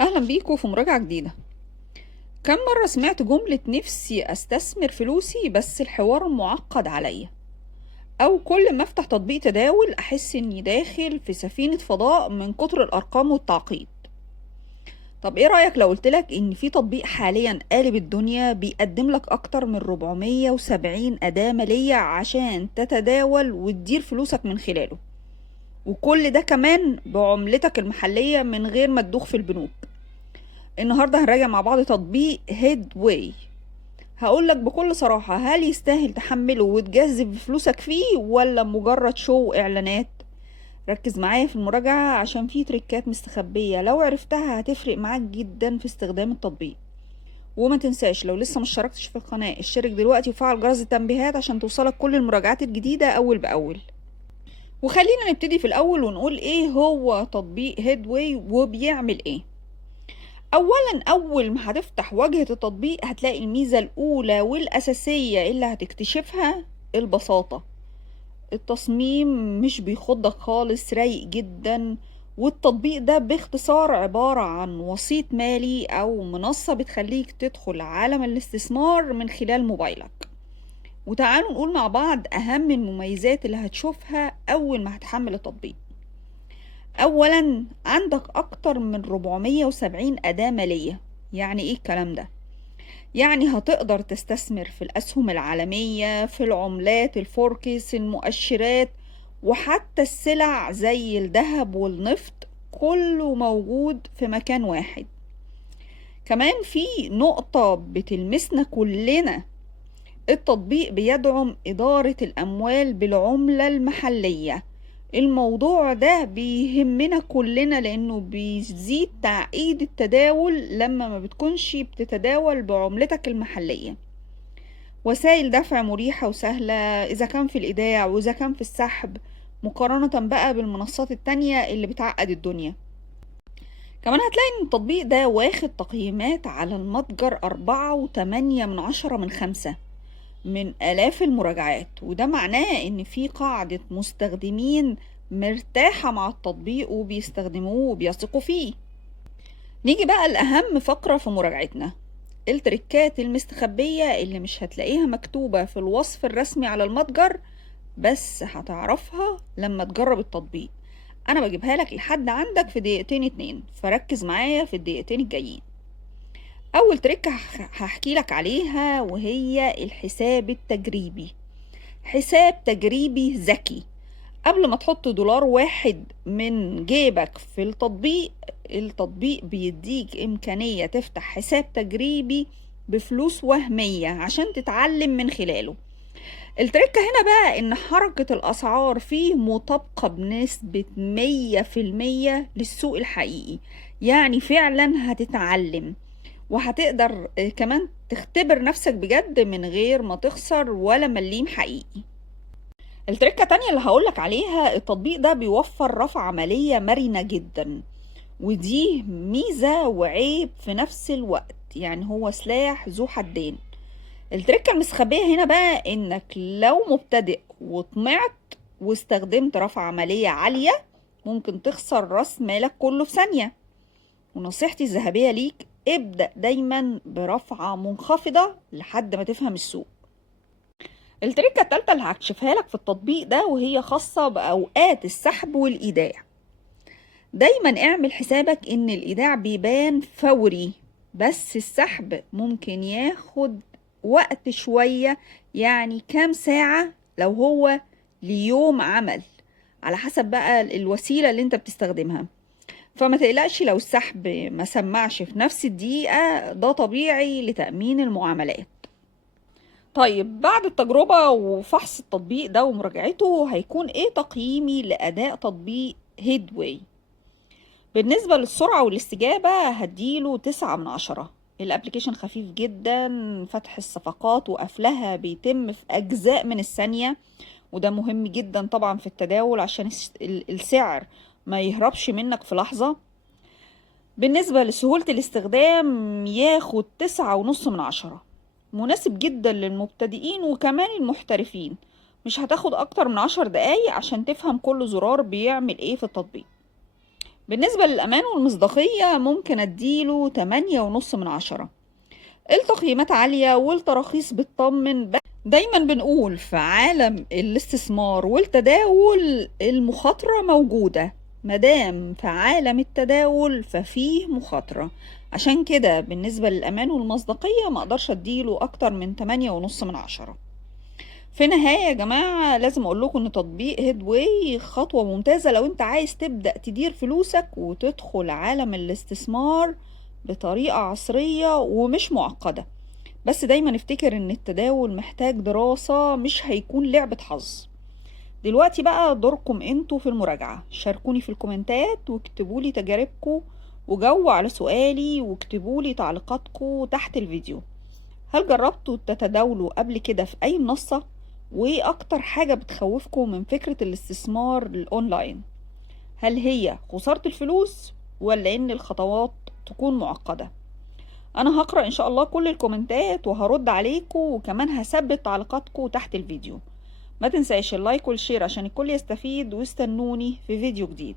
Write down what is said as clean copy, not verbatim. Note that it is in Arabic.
أهلا بيكم في مراجعة جديدة. كم مرة سمعت جملة نفسي أستثمر فلوسي بس الحوار معقد عليا، أو كل ما أفتح تطبيق تداول أحس إني داخل في سفينة فضاء من كتر الأرقام والتعقيد. طب إيه رأيك لو قلتلك إن في تطبيق حاليا قالب الدنيا بيقدم لك أكتر من 470 أداة مالية عشان تتداول وتدير فلوسك من خلاله، وكل ده كمان بعملتك المحلية من غير ما تدوخ في البنوك. النهاردة هنراجع مع بعض تطبيق هيد واي. هقولك بكل صراحة، هل يستاهل تحمله وتجذب فلوسك فيه ولا مجرد شو اعلانات؟ ركز معايا في المراجعة عشان فيه تريكات مستخبية لو عرفتها هتفرق معاك جدا في استخدام التطبيق. وما تنساش لو لسه مش اشتركتش في القناة اشترك دلوقتي وفعل جرس التنبيهات عشان توصلك كل المراجعات الجديدة اول باول. وخلينا نبتدي في الاول ونقول ايه هو تطبيق هيد واي وبيعمل ايه. اولا، اول ما هتفتح واجهة التطبيق هتلاقي الميزة الاولى والاساسية اللي هتكتشفها البساطة. التصميم مش بيخضك خالص، رايق جدا. والتطبيق ده باختصار عبارة عن وسيط مالي او منصة بتخليك تدخل عالم الاستثمار من خلال موبايلك. وتعالوا نقول مع بعض اهم المميزات اللي هتشوفها اول ما هتحمل التطبيق. اولا، عندك اكتر من 470 اداة مالية. يعني ايه الكلام ده؟ يعني هتقدر تستثمر في الاسهم العالمية، في العملات الفوركس، المؤشرات، وحتى السلع زي الذهب والنفط، كله موجود في مكان واحد. كمان في نقطة بتلمسنا كلنا، التطبيق بيدعم إدارة الأموال بالعملة المحلية. الموضوع ده بيهمنا كلنا لأنه بيزيد تعقيد التداول لما ما بتكونش بتتداول بعملتك المحلية. وسائل دفع مريحة وسهلة إذا كان في الإيداع وإذا كان في السحب، مقارنة بقى بالمنصات التانية اللي بتعقد الدنيا. كمان هتلاقي ان التطبيق ده واخد تقييمات على المتجر 4.8 من 5 من آلاف المراجعات، وده معناه ان في قاعدة مستخدمين مرتاحة مع التطبيق وبيستخدموه وبيثقوا فيه. نيجي بقى لأهم فقرة في مراجعتنا، التركات المستخبية اللي مش هتلاقيها مكتوبة في الوصف الرسمي على المتجر، بس هتعرفها لما تجرب التطبيق. انا بجيبها لك لحد عندك في دقيقتين اتنين، فركز معايا في الدقيقتين الجايين. اول تريك هحكي لك عليها وهي الحساب التجريبي. حساب تجريبي ذكي. قبل ما تحط $1 من جيبك في التطبيق بيديك إمكانية تفتح حساب تجريبي بفلوس وهمية عشان تتعلم من خلاله. التركة هنا بقى إن حركة الأسعار فيه مطابقة بنسبة 100% للسوق الحقيقي. يعني فعلا هتتعلم وهتقدر كمان تختبر نفسك بجد من غير ما تخسر ولا مليم حقيقي. التركة تانية اللي هقولك عليها، التطبيق ده بيوفر رفع عملية مرنة جدا، ودي ميزة وعيب في نفس الوقت، يعني هو سلاح ذو حدين. التركة المستخبية هنا بقى انك لو مبتدئ وطمعت واستخدمت رفع عملية عالية ممكن تخسر راس مالك كله في ثانية. ونصيحتي الذهبية ليك، ابدأ دايما برفعة منخفضة لحد ما تفهم السوق. التركة التالتة اللي هكشفها لك في التطبيق ده وهي خاصة بأوقات السحب والإيداع. دايما اعمل حسابك ان الإيداع بيبان فوري، بس السحب ممكن ياخد وقت شوية، يعني كام ساعة لو هو ليوم عمل، على حسب بقى الوسيلة اللي انت بتستخدمها. فما تقلقش لو السحب ما سمعش في نفس الدقيقة، ده طبيعي لتأمين المعاملات. طيب بعد التجربة وفحص التطبيق ده ومراجعته، هيكون ايه تقييمي لأداء تطبيق هيدواي؟ بالنسبة للسرعة والاستجابة هديله 9 من 10. الابليكيشن خفيف جدا، فتح الصفقات وقفلها بيتم في أجزاء من الثانية، وده مهم جدا طبعا في التداول عشان السعر ما يهربش منك في لحظة. بالنسبة لسهولة الاستخدام ياخد 9.5 من 10. مناسب جدا للمبتدئين وكمان المحترفين، مش هتاخد أكتر من 10 دقايق عشان تفهم كل زرار بيعمل ايه في التطبيق. بالنسبة للأمان والمصداقية ممكن أديله 8.5 من 10. التقييمات عالية والتراخيص بتطمن. دايما بنقول في عالم الاستثمار والتداول المخاطرة موجودة، مادام في عالم التداول ففيه مخاطرة. عشان كده بالنسبة للأمان والمصداقية ما أقدرش أديله أكتر من 8.5 من 10. في النهاية يا جماعة لازم أقول لكم إن تطبيق هيدواي خطوة ممتازة لو أنت عايز تبدأ تدير فلوسك وتدخل عالم الاستثمار بطريقة عصرية ومش معقدة. بس دايما افتكر إن التداول محتاج دراسة، مش هيكون لعبة حظ. دلوقتي بقى دوركم انتوا في المراجعة. شاركوني في الكومنتات واكتبولي تجاربكم، وجاوبوا على سؤالي واكتبولي تعليقاتكم تحت الفيديو. هل جربتوا تتداولوا قبل كده في أي منصة؟ وإيه أكتر حاجة بتخوفكم من فكرة الاستثمار الأونلاين؟ هل هي خسارة الفلوس ولا إن الخطوات تكون معقدة؟ أنا هقرأ إن شاء الله كل الكومنتات وهرد عليكم، وكمان هثبت تعليقاتكم تحت الفيديو. ما تنساش اللايك والشير عشان الكل يستفيد، واستنوني في فيديو جديد.